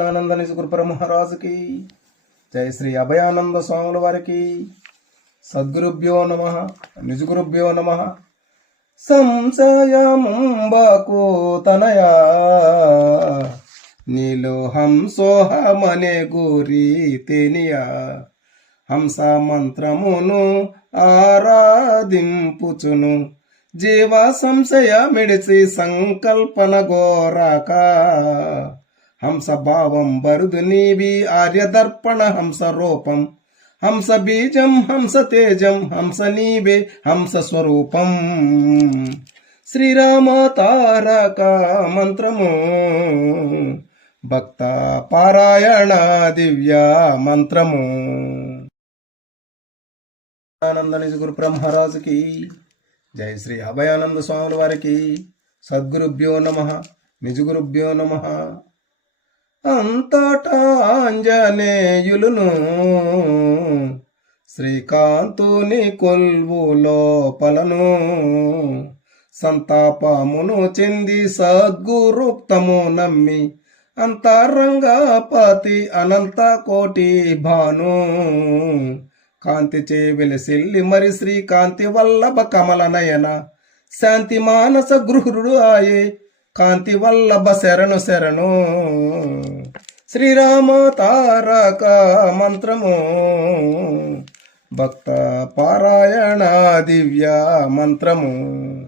ఆనంద నిజగురు మహారాజుకి జై శ్రీ అభయానంద స్వాముల వారికి సద్గురుభ్యో నమ నిజగురుభ్యో నమ. సంశయముంబకు తనయా నీలో హంసోహమనే గురి తేనియా హంస మంత్రమును ఆరాధింపుచును జీవ సంశయ మిడిచి సంకల్పన గోరాక హంస భావం బరుదు నీవి ఆర్యదర్పణ హంస రూపం హంస బీజం హంస తేజం హంస నీవే హంస స్వరూపం. శ్రీరామ తారక మంత్రము భక్త పారాయణ దివ్య మంత్రము. ఆనంద నిజగురు బ్రహ్మరాజుకి జై శ్రీ అభయానంద స్వాముల వారికి సద్గురుభ్యో నమ నిజగురుభ్యో నమ. అంతటా ఆంజనేయులును శ్రీకాంతుని కొల్వు లోపలను సంతాపమును చెంది సద్గురుక్తము నమ్మి అంతరంగపతి అనంత కోటి భాను కాంతి చే వెలసిల్లి మరి శ్రీకాంతి వల్లభ కమల నయన శాంతి మానస గృహుడు ఆయే కాంతి వల్లభ శరణు శరణు. శ్రీరామ తారక మంత్రము భక్త పారాయణ దివ్య మంత్రము.